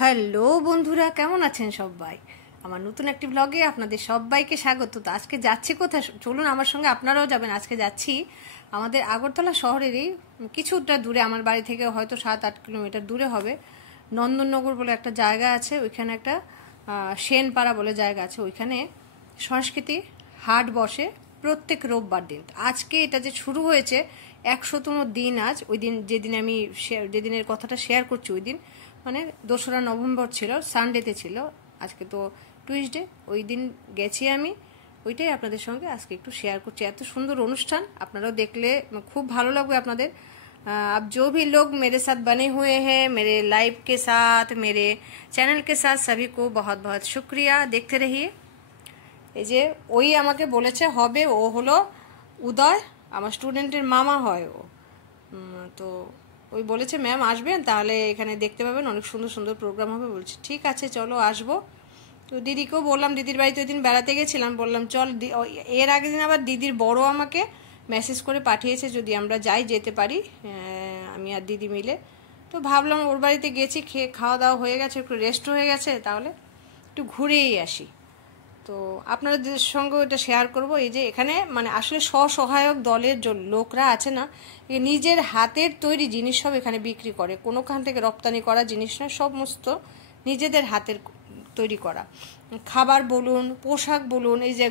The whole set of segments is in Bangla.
হ্যালো বন্ধুরা, কেমন আছেন সবাই? আমার নতুন একটি ব্লগে আপনাদের সবাইকে স্বাগত। তো আজকে যাচ্ছি কোথায়, চলুন আমার সঙ্গে আপনারাও যাবেন। আজকে যাচ্ছি আমাদের আগরতলা শহরেরই কিছুটা দূরে, আমার বাড়ি থেকে হয়তো 7-8 কিলোমিটার দূরে হবে, নন্দননগর বলে একটা জায়গা আছে। ওইখানে একটা সেনপাড়া বলে জায়গা আছে, ওইখানে সংস্কৃতি হাট বসে প্রত্যেক রোববার দিন। আজকে এটা যে শুরু হয়েছে 100তম দিন আজ। ওই দিন যেদিনের কথাটা শেয়ার করছি, ওই দিন মানে 2রা নভেম্বর ছিল, সানডেতে ছিল। আজকে তো টুইসডে। ওই দিন গেছি আমি, ওইটাই আপনাদের সঙ্গে আজকে একটু শেয়ার করছি। এত সুন্দর অনুষ্ঠান, আপনারাও দেখলে খুব ভালো লাগবে আপনাদের। अब जो भी लोग मेरे साथ बने हुए हैं, मेरे लाइव के साथ, मेरे चैनल के साथ, सभी को बहुत बहुत शुक्रिया। देखते रहिए। এই যে ওই আমাকে বলেছে হবে, ও হলো উদয়, আমার স্টুডেন্টের মামা হয় ও। তো ওই বলেছে ম্যাম আসবেন, তাহলে এখানে দেখতে পাবেন, অনেক সুন্দর সুন্দর প্রোগ্রাম হবে। বলছি ঠিক আছে চলো আসবো। তো দিদিকেও বললাম, দিদির বাড়িতে ওই দিন বেড়াতে গেছিলাম, বললাম চল। এর আগের দিন আবার দিদির বড় আমাকে মেসেজ করে পাঠিয়েছে যদি আমরা যেতে পারি, আমি আর দিদি মিলে। তো ভাবলাম ওর বাড়িতে গেছি, খাওয়া দাওয়া হয়ে গেছে, একটু রেস্ট হয়ে গেছে, তাহলে একটু ঘুরেই আসি। তো আপনাদের সঙ্গে এটা শেয়ার করব। এই যে এখানে মানে আসলে স্বসহায়ক দলের লোকরা আছে না, নিজের হাতের তৈরি জিনিস সব এখানে বিক্রি করে, কোনোখান থেকে রপ্তানি করা জিনিস নয়, সমস্ত নিজেদের হাতের তৈরি করা। খাবার বলুন, পোশাক বলুন, এই যে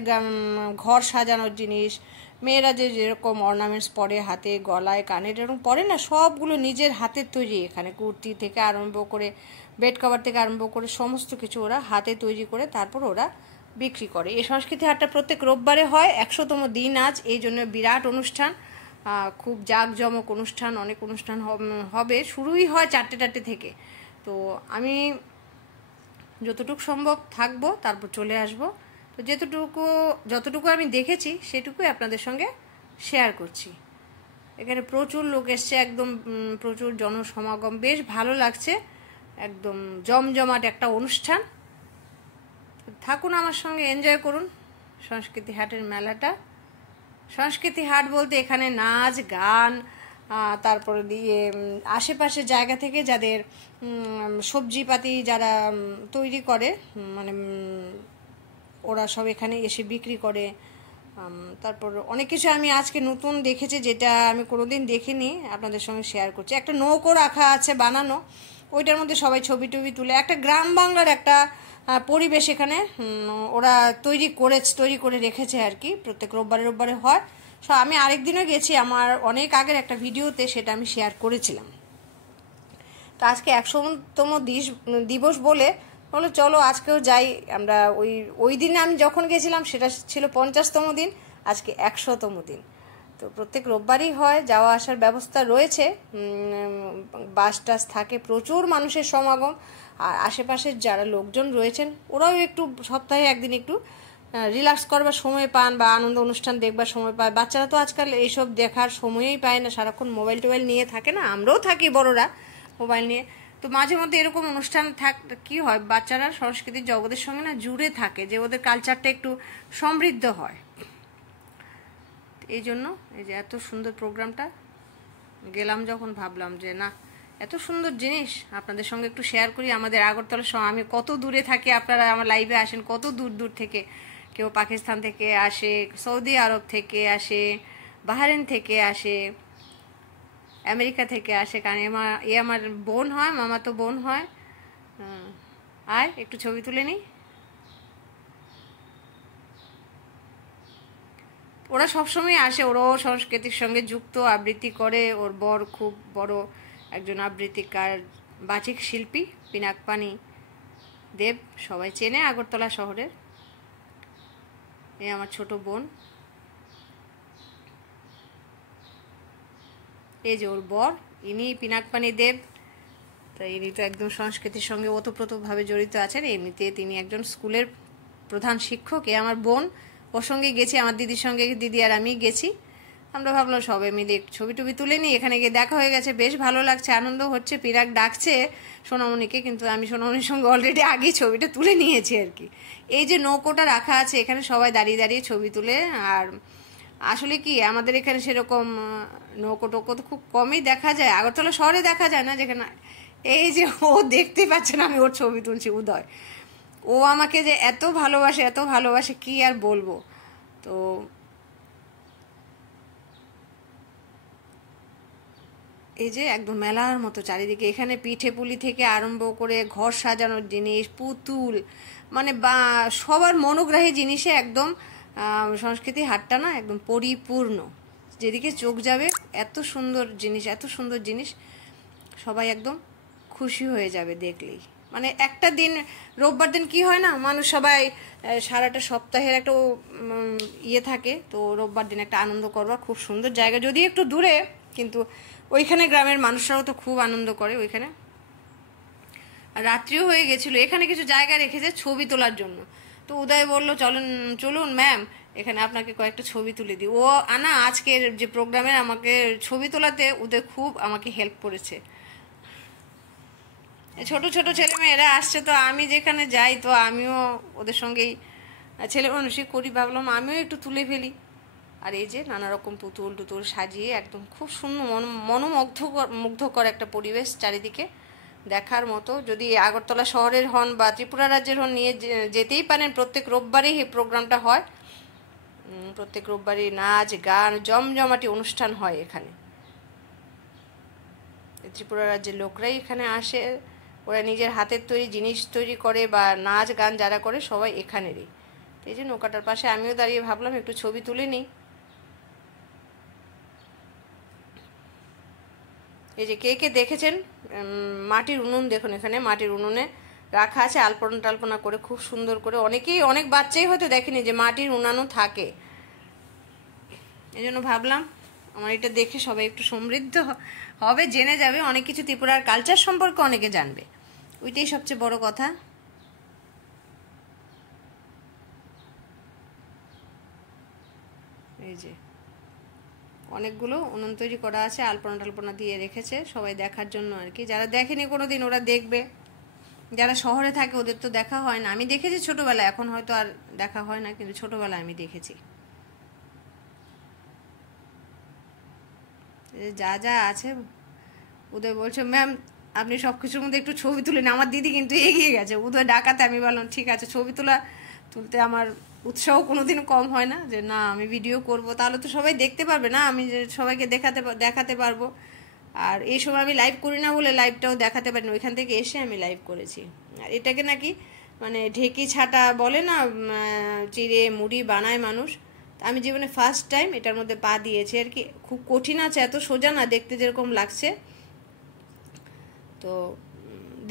ঘর সাজানোর জিনিস, মেয়েরা যে যেরকম অর্নামেন্টস পরে হাতে, গলায়, কানে এরকম পরে না, সবগুলো নিজের হাতের তৈরি। এখানে কুর্তি থেকে আরম্ভ করে, বেড কভার থেকে আরম্ভ করে সমস্ত কিছু ওরা হাতে তৈরি করে তারপর ওরা বিক্রি করে। এই সংস্কৃতি হাটটা প্রত্যেক রোববারে হয়, 100তম দিন আজ, এই জন্য বিরাট অনুষ্ঠান, খুব জাঁকজমক অনুষ্ঠান, অনেক অনুষ্ঠান হবে। শুরুই হয় 4টে থেকে। তো আমি যতটুকু সম্ভব থাকবো, তারপর চলে আসব। তো যতটুকু আমি দেখেছি সেটুকুই আপনাদের সঙ্গে শেয়ার করছি। এখানে প্রচুর লোক এসছে, একদম প্রচুর জনসমাগম, বেশ ভালো লাগছে, একদম জমজমাট একটা অনুষ্ঠান। থাকুন আমার সঙ্গে, এনজয় করুন সংস্কৃতি হাটের মেলাটা। সংস্কৃতি হাট বলতে এখানে নাচ গান, তারপরে দিয়ে আশেপাশের জায়গা থেকে যাদের সবজিপাতি যারা তৈরি করে, মানে ওরা সব এখানে এসে বিক্রি করে। তারপর অনেক কিছু আমি আজকে নতুন দেখেছি, যেটা আমি কোনোদিন দেখিনি, আপনাদের সঙ্গে শেয়ার করছি। একটা নৌকো রাখা আছে বানানো, ওইটার মধ্যে সবাই ছবি টবি তুলে, একটা গ্রাম বাংলার একটা পরিবেশ এখানে ওরা তৈরি করে রেখেছে আর কি। প্রত্যেক রোববারে হয়। আমি আরেকদিনও গেছি, আমার অনেক আগের একটা ভিডিওতে সেটা আমি শেয়ার করেছিলাম। তো আজকে 100তম দিবস বলে চলো আজকেও যাই আমরা। ওই দিনে আমি যখন গেছিলাম সেটা ছিল 50তম দিন, আজকে 100তম দিন। তো প্রত্যেক রোববারই হয়, যাওয়া আসার ব্যবস্থা রয়েছে, বাস টাস থাকে, প্রচুর মানুষের সমাগম। আর আশেপাশের যারা লোকজন রয়েছেন ওরাও একটু সপ্তাহে একদিন একটু রিল্যাক্স করবার সময় পান, বা আনন্দ অনুষ্ঠান দেখবার সময় পায়। বাচ্চারা তো আজকাল এইসব দেখার সময়ই পায় না, সারাক্ষণ মোবাইল টোবাইল নিয়ে থাকে না, আমরাও থাকি বড়রা মোবাইল নিয়ে। তো মাঝে মধ্যে এরকম অনুষ্ঠান কি হয়, বাচ্চারা সংস্কৃতির জগতের সঙ্গে না জুড়ে থাকে, যে ওদের কালচারটা একটু সমৃদ্ধ হয়। এই জন্য এই যে এত সুন্দর প্রোগ্রামটা গেলাম যখন, ভাবলাম যে না, এত সুন্দর জিনিস আপনাদের সঙ্গে একটু শেয়ার করি। আমাদের আগরতলা আমি কত দূরে থাকি, আপনারা আমার লাইভে আসেন কত দূর থেকে, কেউ পাকিস্তান থেকে আসে, সৌদি আরব থেকে আসে, বাহরেন থেকে আসে, আমেরিকা থেকে আসে, কারণ আমার বোন হয়, মামা তো বোন হয়। আর একটু ছবি তুলে নিই। ওরা সবসময় আসে, ওরাও সংস্কৃতির সঙ্গে যুক্ত, আবৃত্তি করে। ওর বর খুব বড় একজন আবৃত্তিকার, বাচিক শিল্পী, পিনাকপানি দেব, সবাই চেনে আগরতলা শহরের। এই আমার ছোট বোন, এই যে ওর বর, ইনি পিনাকপানি দেব। তো ইনি তো একদম সংস্কৃতির সঙ্গে ওতপ্রোতভাবে জড়িত আছেন। এমনিতে তিনি একজন স্কুলের প্রধান শিক্ষক। আমার বোন, ওর সঙ্গে গেছি, আমার দিদির সঙ্গে, দিদি আর আমি গেছি। আমরা ভাবলাম সবাই মিলে ছবি টবি তুলে নিই। এখানে গিয়ে দেখা হয়ে গেছে, বেশ ভালো লাগছে, আনন্দ হচ্ছে। পিনাক ডাকছে সোনামণিকে, কিন্তু আমি সোনামণির সঙ্গে অলরেডি আগেই ছবিটা তুলে নিয়েছি আর কি। এই যে নৌকোটা রাখা আছে, এখানে সবাই দাঁড়িয়ে দাঁড়িয়ে ছবি তুলে। আর আসলে কি আমাদের এখানে সেরকম নৌকো টোকো তো খুব কমই দেখা যায়, আগরতলা শহরে দেখা যায় না, যেখানে এই যে ও দেখতে পাচ্ছে না আমি ওর ছবি তুলছি, উদয়। ও আমাকে যে এত ভালোবাসে, এত ভালোবাসে, কি আর বলবো। তো এই যে একদম মেলার মতো চারিদিকে, এখানে পিঠে পুলি থেকে আরম্ভ করে ঘর সাজানোর জিনিস, পুতুল, মানে বা সবার মনোগ্রাহী জিনিসে একদম সংস্কৃতি হাটটা না একদম পরিপূর্ণ। যেদিকে চোখ যাবে এত সুন্দর জিনিস, এত সুন্দর জিনিস, সবাই একদম খুশি হয়ে যাবে দেখলেই। মানে একটা দিন, রোববার দিন কি হয় না, মানুষ সবাই সারাটা সপ্তাহের একটা ইয়ে থাকে, তো রোববার দিন একটা আনন্দ করবা, খুব সুন্দর জায়গা, যদি একটু দূরে, কিন্তু ওইখানে গ্রামের মানুষরাও তো খুব আনন্দ করে ওইখানে। আর রাত্রিও হয়ে গেছিলো, এখানে কিছু জায়গা রেখেছে ছবি তোলার জন্য। তো উদয় বলল চলুন চলুন ম্যাম, এখানে আপনাকে কয়েকটা ছবি তুলে দিই। ও আনা আজকের যে প্রোগ্রামে আমাকে ছবি তোলাতে উদয় খুব আমাকে হেল্প করেছে। ছোট ছোট ছেলে মেয়েরা আসছে, তো আমি যেখানে যাই তো আমিও ওদের সঙ্গেই ছেলে মানুষই করি, ভাবলাম আমিও একটু তুলে ফেলি। আর এই যে নানা রকম পুতুল টুতুল সাজিয়ে একদম খুব সুন্দর মুগ্ধকর একটা পরিবেশ চারিদিকে, দেখার মতো। যদি আগরতলা শহরের হন বা ত্রিপুরা রাজ্যের হন, নিয়ে যেতেই পারেন। প্রত্যেক রোববারেই এই প্রোগ্রামটা হয়, প্রত্যেক রোববারই নাচ গান জমজমাটি অনুষ্ঠান হয় এখানে। ত্রিপুরা রাজ্যের লোকরাই এখানে আসে, ওরা নিজের হাতের তৈরি জিনিস তৈরি করে বা নাচ গান যারা করে সবাই এখানেরই। এই যে নৌকাটার পাশে আমিও দাঁড়িয়ে ভাবলাম একটু ছবি তুলে নিই। এই যে কে কে দেখেছেন মাটির উনুন, দেখুন এখানে মাটির উনুনে রাখা আছে আলপনা টালপনা করে খুব সুন্দর করে। অনেক বাচ্চাই হয়তো দেখেনি যে মাটির উনানও থাকে, এই জন্য ভাবলাম আমার এটা দেখে সবাই একটু সমৃদ্ধ হবে, জেনে যাবে অনেক কিছু, ত্রিপুরার কালচার সম্পর্কে অনেকে জানবে, ওইটাই সবচেয়ে বড় কথা। এই যে অনেকগুলো উনুন তৈরি করা আছে, আলপনা টালপনা দিয়ে রেখেছে সবাই দেখার জন্য আর কি। যারা দেখেনি কোনোদিন ওরা দেখবে, যারা শহরে থাকে ওদের তো দেখা হয় না। আমি দেখেছি ছোটবেলায়, এখন হয়তো আর দেখা হয় না, কিন্তু ছোটবেলায় আমি দেখেছি। যা যা আছে, উদয় বলছে ম্যাম আপনি সব কিছুর মধ্যে একটু ছবি তুলেন, আমার দিদি কিন্তু এগিয়ে গেছে উদয় ডাকাতে। আমি বললাম ঠিক আছে, ছবি তুলতে আমার উৎসাহ কোনোদিন কম হয় না, যে না আমি ভিডিও করব, তাহলে তো সবাই দেখতে পারবে না, আমি যে সবাইকে দেখাতে পারবো। আর এই সময় আমি লাইভ করি না বলে লাইভটাও দেখাতে পারি না, ওইখান থেকে এসে আমি লাইভ করেছি। আর এটাকে নাকি মানে ঢেকি ছাটা বলে না, চিড়ে মুড়ি বানায় মানুষ, আমি জীবনে ফার্স্ট টাইম এটার মধ্যে পা দিয়েছি আর কি। খুব কঠিন আছে, এত সোজা না, দেখতে যেরকম লাগছে। তো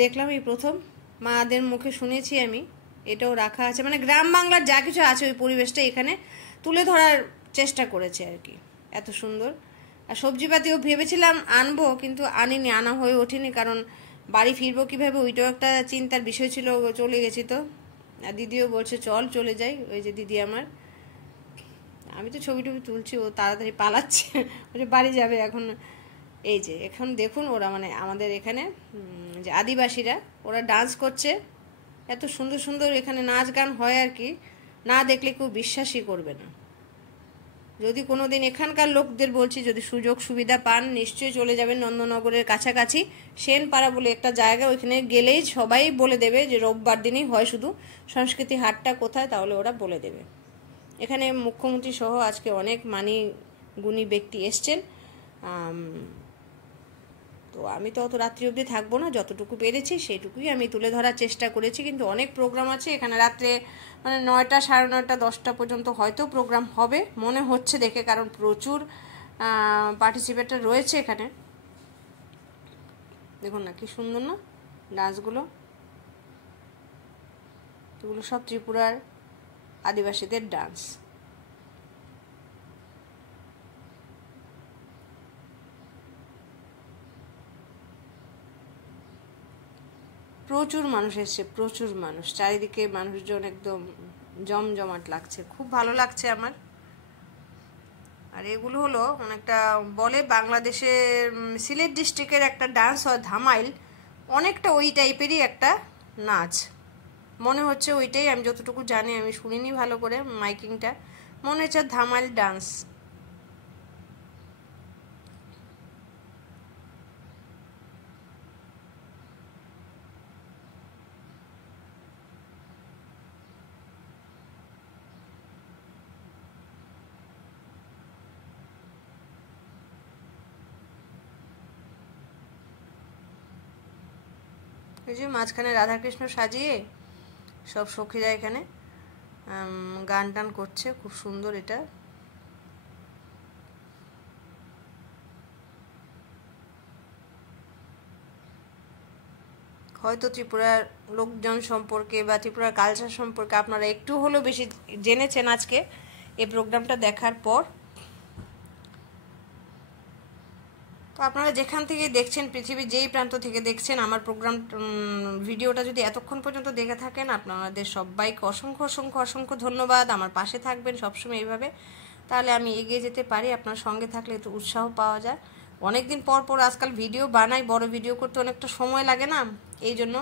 দেখলাম এই প্রথম, মাদের মুখে শুনেছি আমি, এটাও রাখা আছে। মানে গ্রাম বাংলার যা কিছু আছে ওই পরিবেশটা এখানে তুলে ধরার চেষ্টা করেছে আর কি, এত সুন্দর। আর সবজিপাতিও ভেবেছিলাম আনবো, কিন্তু আনিনি, আনা হয়ে ওঠেনি, কারণ বাড়ি ফিরবো কীভাবে ওইটাও একটা চিন্তার বিষয় ছিল। চলে গেছি তো, আর দিদিও বলছে চল চলে যাই, ওই যে দিদি আমার। আমি তো ছবি টবি তুলছি, ও তাড়াতাড়ি পালাচ্ছে, বলছে বাড়ি যাবে এখন। এই যে এখন দেখুন ওরা, মানে আমাদের এখানে যে আদিবাসীরা ওরা ডান্স করছে, এত সুন্দর সুন্দর এখানে নাচ গান হয় আর কি, না দেখলে কেউ বিশ্বাসই করবে না। যদি কোনো দিন এখানকার লোকদের বলছি, যদি সুযোগ সুবিধা পান নিশ্চয়ই চলে যাবেন নন্দনগরের কাছাকাছি সেনপাড়া বলে একটা জায়গা, ওইখানে গেলেই সবাই বলে দেবে যে রোববার দিনই হয় শুধু সংস্কৃতি হাটটা কোথায়, তাহলে ওরা বলে দেবে। এখানে মুখ্যমন্ত্রী সহ আজকে অনেক মানি গুণী ব্যক্তি এসছেন। তো আমি তো অত রাত্রি অবধি থাকবো না, যতটুকু পেরেছি সেইটুকুই আমি তুলে ধরার চেষ্টা করেছি। কিন্তু অনেক প্রোগ্রাম আছে এখানে, রাত্রে মানে 9টা, 9:30, 10টা পর্যন্ত হয়তো প্রোগ্রাম হবে মনে হচ্ছে দেখে, কারণ প্রচুর পার্টিসিপেটার রয়েছে এখানে। দেখুন না কি সুন্দর না ডান্সগুলো, এগুলো সব ত্রিপুরার আদিবাসীদের ডান্স। প্রচুর মানুষ এসছে, প্রচুর মানুষ, চারিদিকে মানুষজন একদম জমজমাট লাগছে, খুব ভালো লাগছে আমার। আর এগুলো হলো অনেকটা বলে বাংলাদেশের সিলেট ডিস্ট্রিক্টের একটা ডান্স হয় ধামাইল, অনেকটা ওই টাইপেরই একটা নাচ মনে হচ্ছে, ওইটাই। আমি যতটুকু জানি, আমি শুনিনি ভালো করে মাইকিংটা, মনে হচ্ছে ধামাইল ডান্স। এই যে মাঝখানে রাধাকৃষ্ণ সাজিয়ে সব সখীরা এখানে গান টান করছে, খুব সুন্দর এটা। হয়তো ত্রিপুরার লোকজন সম্পর্কে বা ত্রিপুরার কালচার সম্পর্কে আপনারা একটু হলেও বেশি জেনেছেন আজকে এই প্রোগ্রামটা দেখার পর। তো আপনারা যেখান থেকে দেখছেন, পৃথিবীর যেই প্রান্ত থেকে দেখছেন আমার প্রোগ্রাম ভিডিওটা যদি এতক্ষণ পর্যন্ত দেখে থাকেন, আপনাদের সবাইকে অসংখ্য অসংখ্য অসংখ্য ধন্যবাদ। আমার পাশে থাকবেন সবসময় এইভাবে, তাহলে আমি এগিয়ে যেতে পারি। আপনার সঙ্গে থাকলে একটু উৎসাহ পাওয়া যায়। অনেকদিন পর পর আজকাল ভিডিও বানাই, বড় ভিডিও করতে অনেকটা সময় লাগে না, এই জন্য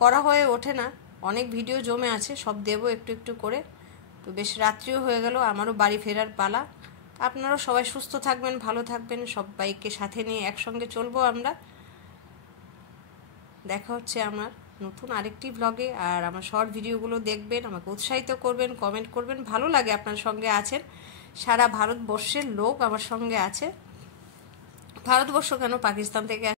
করা হয়ে ওঠে না। অনেক ভিডিও জমে আছে, সব দেবো একটু একটু করে। তো বেশ রাত্রিও হয়ে গেল, আমারও বাড়ি ফেরার পালা। আপনারাও সবাই সুস্থ থাকবেন, ভালো থাকবেন, সবাইকে সাথে নিয়ে একসঙ্গে চলবো আমরা। দেখা হচ্ছে আমার নতুন আরেকটি ব্লগে। আর আমার শর্ট ভিডিওগুলো দেখবেন, আমাকে উৎসাহিত করবেন, কমেন্ট করবেন। ভালো লাগে আপনার সঙ্গে আছেন, সারা ভারতবর্ষের লোক আমার সঙ্গে আছে। ভারতবর্ষ কেন, পাকিস্তান থেকে